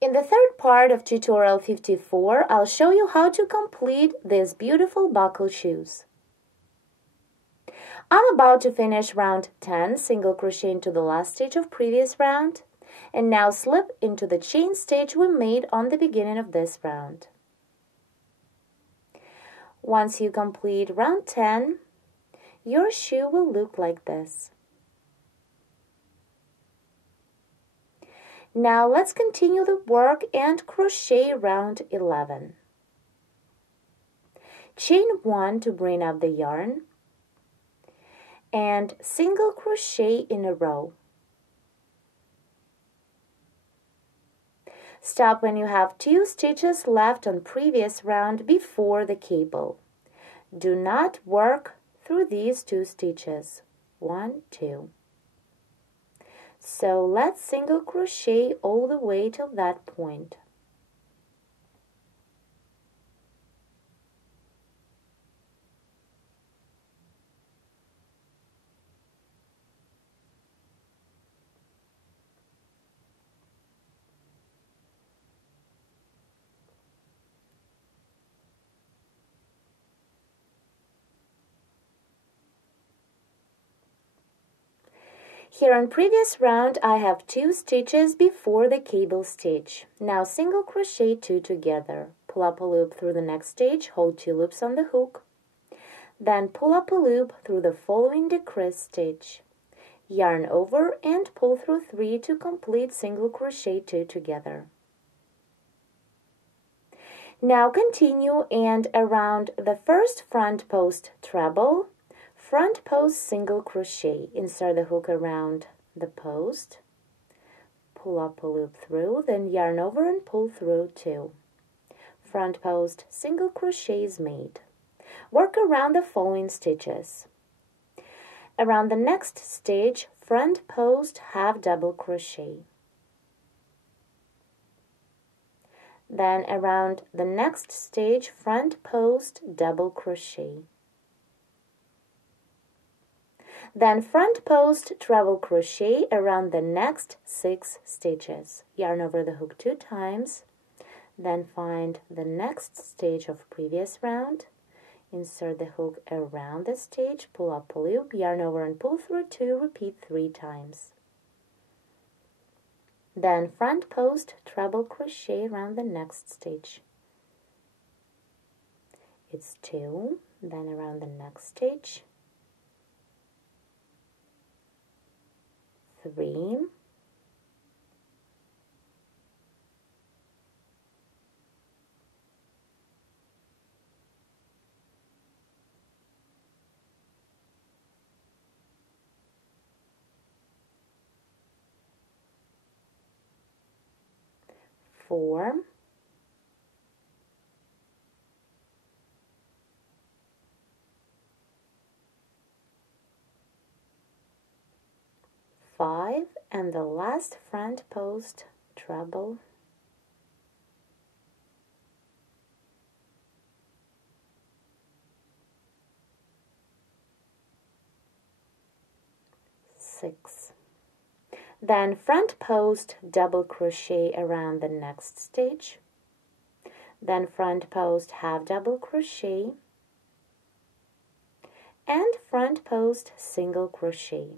In the third part of tutorial 54, I'll show you how to complete these beautiful buckle shoes. I'm about to finish round 10, single crochet into the last stitch of previous round, and now slip into the chain stitch we made on the beginning of this round. Once you complete round 10, your shoe will look like this. Now let's continue the work and crochet round 11. Chain 1 to bring up the yarn and single crochet in a row. Stop when you have 2 stitches left on previous round before the cable. Do not work through these 2 stitches. 1, 2. So let's single crochet all the way till that point. Here on previous round I have 2 stitches before the cable stitch. Now single crochet 2 together. Pull up a loop through the next stitch, hold 2 loops on the hook. Then pull up a loop through the following decrease stitch. Yarn over and pull through 3 to complete single crochet 2 together. Now continue and around the first front post treble, front post single crochet, insert the hook around the post, pull up a loop through, then yarn over and pull through 2. Front post single crochet is made. Work around the following stitches. Around the next stitch, front post half double crochet. Then around the next stitch, front post double crochet. Then front post treble crochet around the next 6 stitches. Yarn over the hook 2 times, then find the next stitch of previous round, insert the hook around the stitch, pull up a loop, yarn over and pull through 2, repeat 3 times. Then front post treble crochet around the next stitch. It's 2, then around the next stitch, 3, 4, 5, and the last front post treble, 6. Then front post double crochet around the next stitch, then front post half double crochet, and front post single crochet.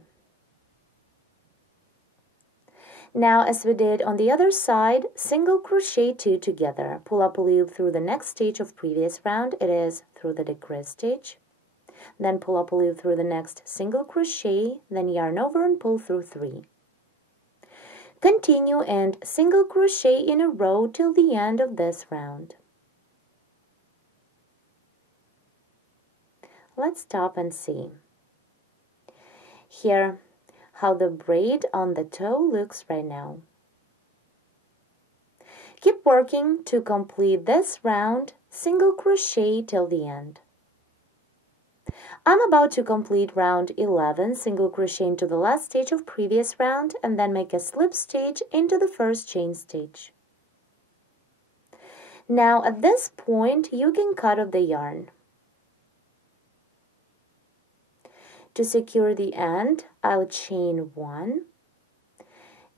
Now, as we did on the other side, single crochet 2 together. Pull up a loop through the next stitch of previous round, it is through the decrease stitch. Then pull up a loop through the next single crochet, then yarn over and pull through 3. Continue and single crochet in a row till the end of this round. Let's stop and see. Here, how the braid on the toe looks right now. Keep working to complete this round, single crochet till the end. I'm about to complete round 11, single crochet into the last stitch of previous round and then make a slip stitch into the first chain stitch. Now at this point you can cut off the yarn. To secure the end, I'll chain 1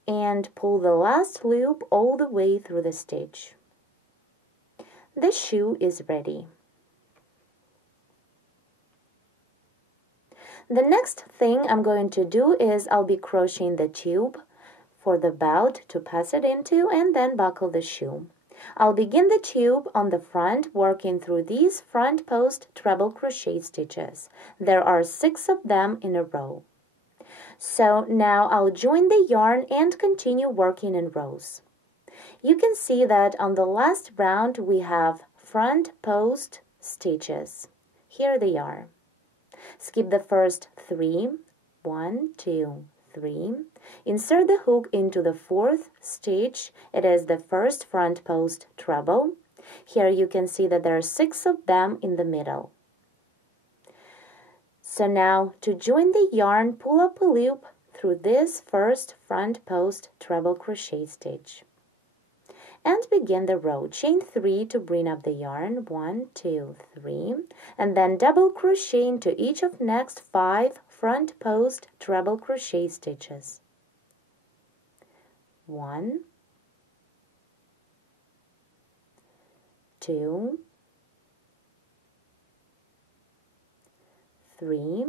and pull the last loop all the way through the stitch. The shoe is ready. The next thing I'm going to do is I'll be crocheting the tube for the belt to pass it into and then buckle the shoe. I'll begin the tube on the front, working through these front post treble crochet stitches. There are 6 of them in a row. So now I'll join the yarn and continue working in rows. You can see that on the last round we have front post stitches. Here they are. Skip the first 3, 1, 2, 3. Insert the hook into the 4th stitch. It is the first front post treble. Here you can see that there are 6 of them in the middle. So now to join the yarn, pull up a loop through this first front post treble crochet stitch. And begin the row. Chain 3 to bring up the yarn. 1, 2, 3. And then double crochet into each of next 5 front post treble crochet stitches. 1, 2, 3,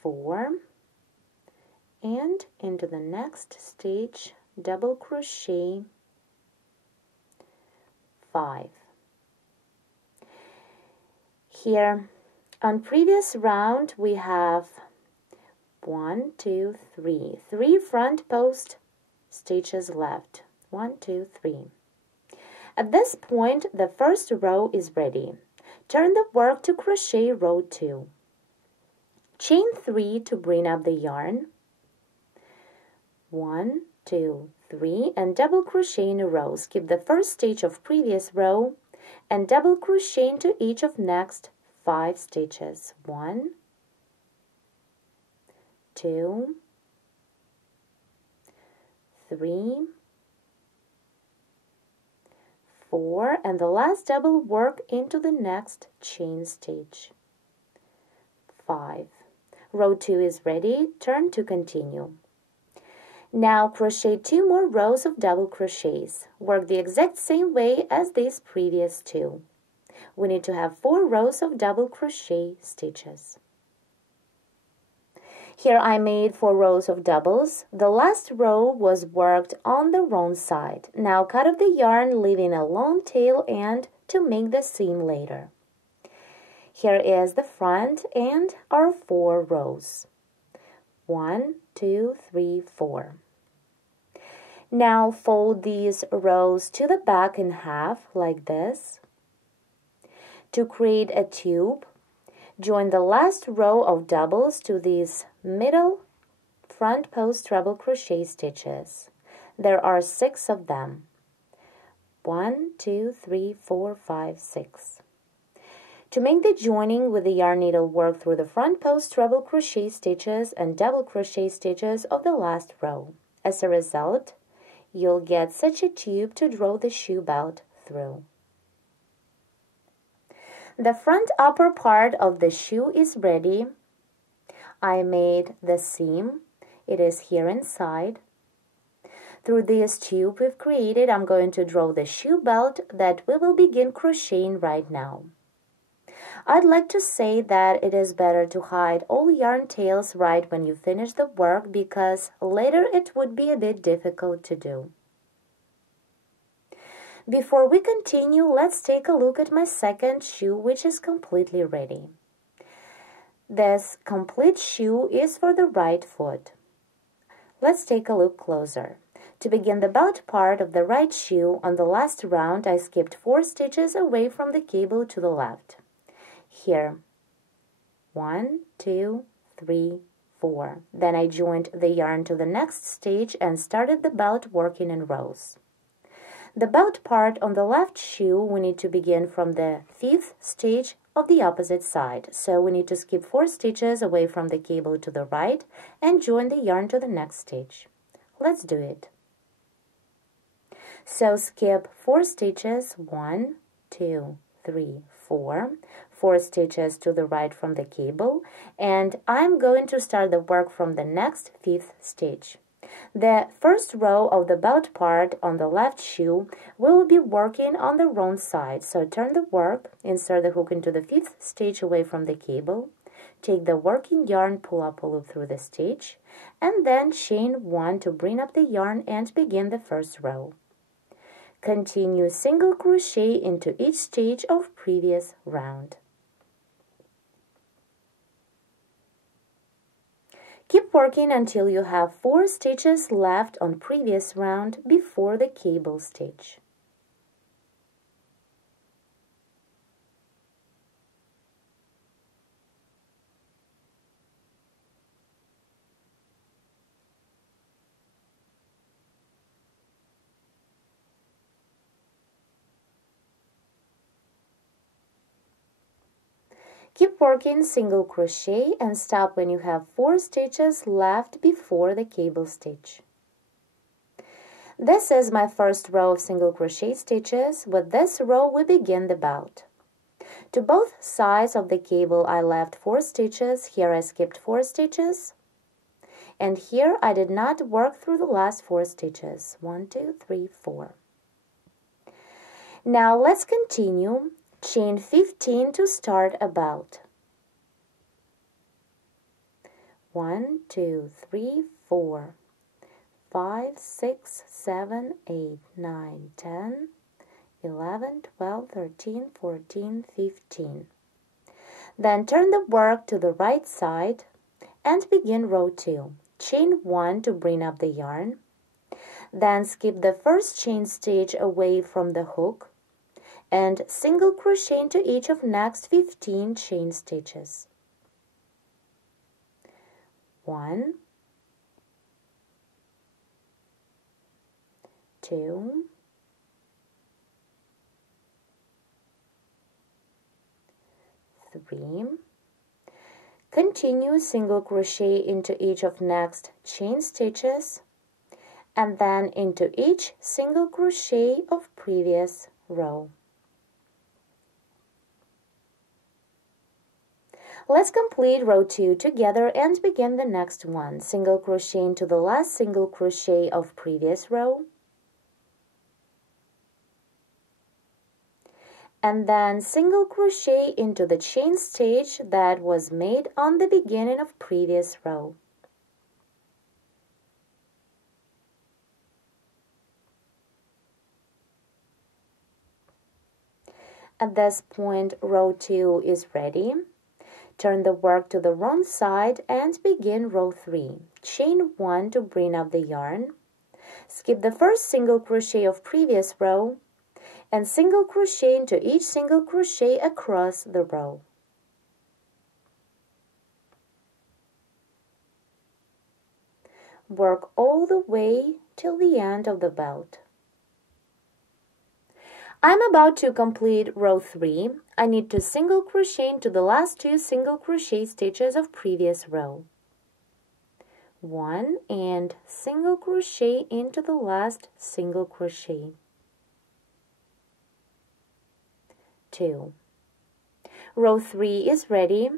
4, and into the next stitch double crochet 5. Here on previous round we have 1, 2, 3, 3 front post stitches left. 1, 2, 3. At this point the first row is ready. Turn the work to crochet row 2. Chain 3 to bring up the yarn. 1, 2, 3, and double crochet in a row. Skip the first stitch of previous row and double crochet into each of next 5 stitches. 1, 2, 3, 4, and the last double work into the next chain stitch. 5. Row 2 is ready. Turn to continue. Now crochet 2 more rows of double crochets. Work the exact same way as these previous 2. We need to have 4 rows of double crochet stitches. Here I made 4 rows of doubles. The last row was worked on the wrong side. Now cut off the yarn, leaving a long tail end to make the seam later. Here is the front and our 4 rows. 1, 2, 3, 4. Now fold these rows to the back in half like this. To create a tube, join the last row of doubles to these middle front post treble crochet stitches. There are 6 of them. 1, 2, 3, 4, 5, 6. To make the joining with the yarn needle, work through the front post treble crochet stitches and double crochet stitches of the last row. As a result, you'll get such a tube to draw the shoe belt through. The front upper part of the shoe is ready. I made the seam. It is here inside. Through this tube we've created, I'm going to draw the shoe belt that we will begin crocheting right now. I'd like to say that it is better to hide all yarn tails right when you finish the work, because later it would be a bit difficult to do. Before we continue, let's take a look at my second shoe, which is completely ready. This complete shoe is for the right foot. Let's take a look closer. To begin the belt part of the right shoe, on the last round I skipped 4 stitches away from the cable to the left. Here, 1, 2, 3, 4. Then I joined the yarn to the next stitch and started the belt working in rows. The belt part on the left shoe, we need to begin from the 5th stitch of the opposite side. So we need to skip 4 stitches away from the cable to the right and join the yarn to the next stitch. Let's do it. So skip 4 stitches, 1, 2, 3, 4. 4 stitches to the right from the cable, and I'm going to start the work from the next 5th stitch. The first row of the belt part on the left shoe will be working on the wrong side, so turn the work, insert the hook into the 5th stitch away from the cable, take the working yarn, pull up a loop through the stitch, and then chain 1 to bring up the yarn and begin the first row. Continue single crochet into each stage of previous round. Keep working until you have 4 stitches left on previous round before the cable stitch. Keep working single crochet and stop when you have 4 stitches left before the cable stitch. This is my first row of single crochet stitches. With this row we begin the belt. To both sides of the cable I left 4 stitches. Here I skipped 4 stitches. And here I did not work through the last 4 stitches. 1, 2, 3, 4. Now let's continue. Chain 15 to start a belt. 1, 2, 3, 4, 5, 6, 7, 8, 9, 10, 11, 12, 13, 14, 15. Then turn the work to the right side and begin row 2. Chain 1 to bring up the yarn. Then skip the first chain stitch away from the hook and single crochet into each of next 15 chain stitches. 1, 2, 3. Continue single crochet into each of next chain stitches and then into each single crochet of previous row. Let's complete row 2 together and begin the next one. Single crochet into the last single crochet of previous row. And then single crochet into the chain stitch that was made on the beginning of previous row. At this point, row 2 is ready. Turn the work to the wrong side and begin row 3. Chain 1 to bring up the yarn. Skip the first single crochet of previous row and single crochet into each single crochet across the row. Work all the way till the end of the belt. I'm about to complete row 3. I need to single crochet into the last 2 single crochet stitches of previous row. 1 and single crochet into the last single crochet. 2. Row 3 is ready.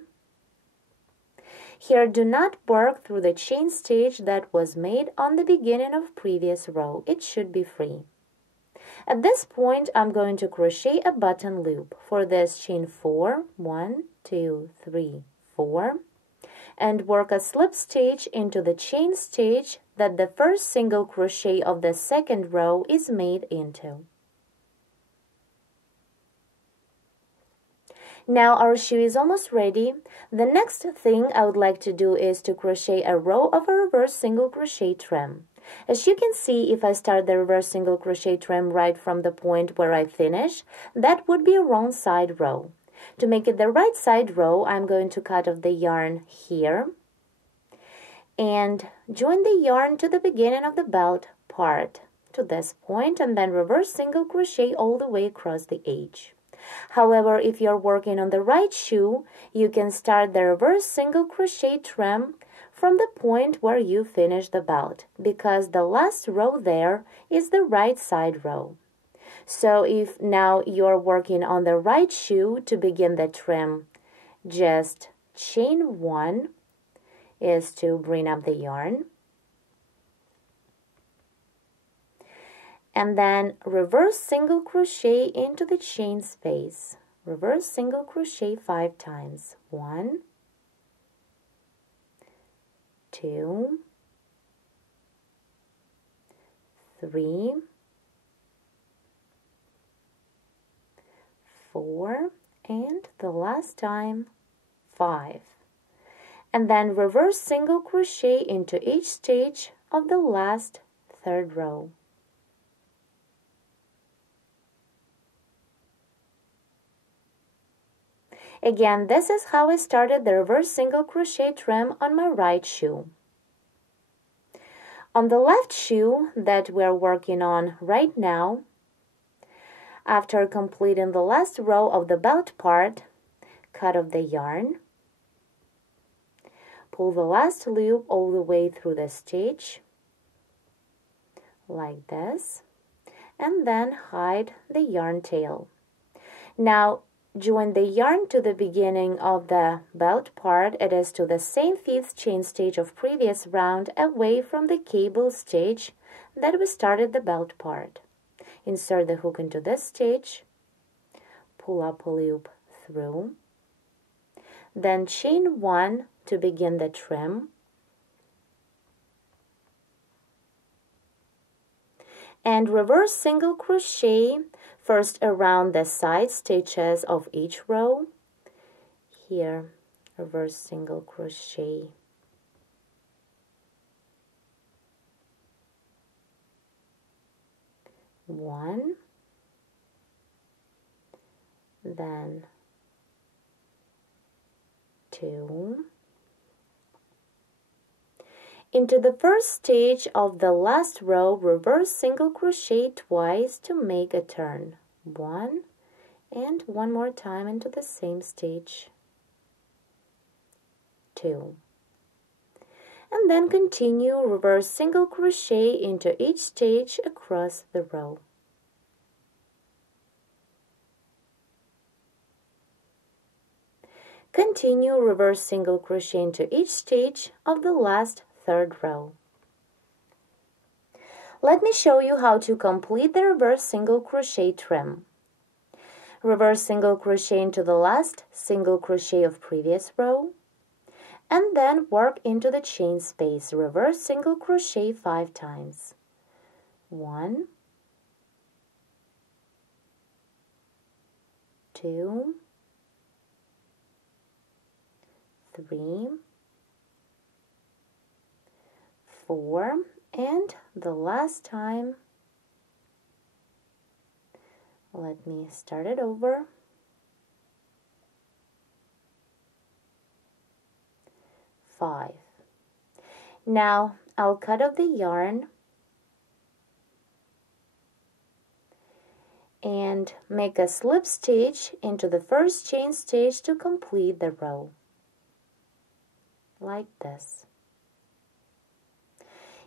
Here, do not work through the chain stitch that was made on the beginning of previous row. It should be free. At this point, I'm going to crochet a button loop. For this, chain 4, 1, 2, 3, 4, and work a slip stitch into the chain stitch that the first single crochet of the second row is made into. Now our shoe is almost ready. The next thing I would like to do is to crochet a row of a reverse single crochet trim. As you can see, if I start the reverse single crochet trim right from the point where I finish, that would be a wrong side row. To make it the right side row, I'm going to cut off the yarn here and join the yarn to the beginning of the belt part to this point and then reverse single crochet all the way across the edge. However, if you're working on the right shoe, you can start the reverse single crochet trim from the point where you finish the belt, because the last row there is the right side row. So if now you're working on the right shoe to begin the trim, just chain 1 is to bring up the yarn. And then reverse single crochet into the chain space. Reverse single crochet 5 times. 1, 2, 3, 4, and the last time 5. And then reverse single crochet into each stitch of the last third row. Again, this is how I started the reverse single crochet trim on my right shoe. On the left shoe that we're working on right now, after completing the last row of the belt part, cut off the yarn, pull the last loop all the way through the stitch, like this, and then hide the yarn tail. Now, join the yarn to the beginning of the belt part. It is to the same 5th chain stitch of previous round away from the cable stitch that we started the belt part. Insert the hook into this stitch, pull up a loop through, then chain 1 to begin the trim, and reverse single crochet first around the side stitches of each row. Here, reverse single crochet. One, then 2. Into the first stitch of the last row, reverse single crochet twice to make a turn. 1, and one more time into the same stitch. 2. And then continue reverse single crochet into each stitch across the row. Continue reverse single crochet into each stitch of the last third row. Let me show you how to complete the reverse single crochet trim. Reverse single crochet into the last single crochet of previous row, and then work into the chain space. Reverse single crochet 5 times. 1, 2, 3, 4, and the last time, let me start it over. 5. Now I'll cut off the yarn and make a slip stitch into the first chain stitch to complete the row, like this.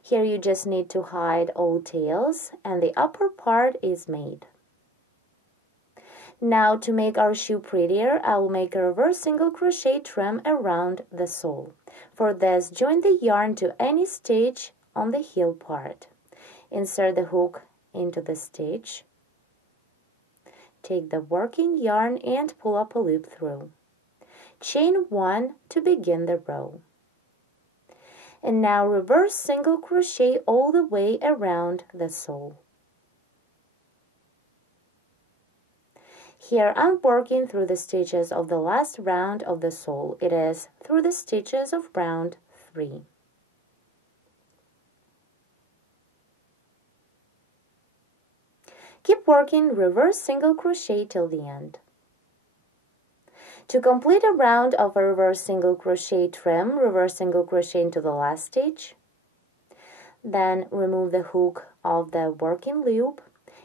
Here you just need to hide all tails and the upper part is made. Now to make our shoe prettier, I will make a reverse single crochet trim around the sole. For this, join the yarn to any stitch on the heel part. Insert the hook into the stitch. Take the working yarn and pull up a loop through. Chain 1 to begin the row. And now reverse single crochet all the way around the sole. Here I'm working through the stitches of the last round of the sole. It is through the stitches of round 3. Keep working reverse single crochet till the end. To complete a round of a reverse single crochet trim, reverse single crochet into the last stitch. Then remove the hook of the working loop,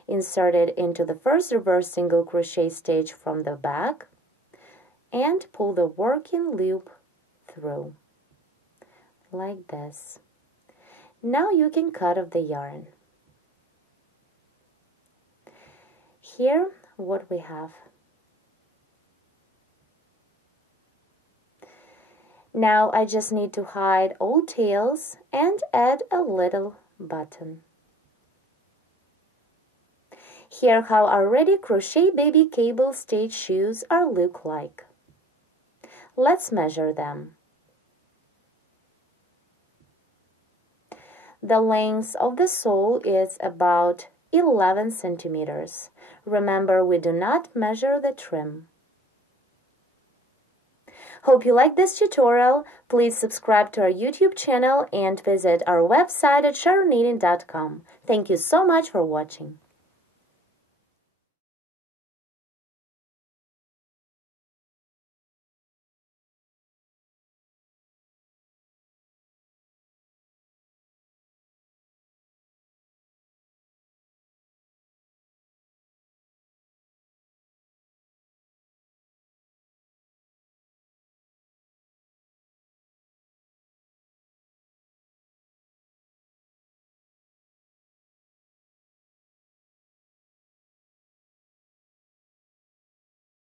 insert it into the first reverse single crochet stitch from the back, and pull the working loop through, like this. Now you can cut off the yarn. here what we have. Now I just need to hide all tails and add a little button. Here how our ready crochet baby cable stitch shoes are look like. Let's measure them. The length of the sole is about 11 centimeters. Remember, we do not measure the trim. Hope you like this tutorial. Please subscribe to our YouTube channel and visit our website at sharonknitting.com. Thank you so much for watching.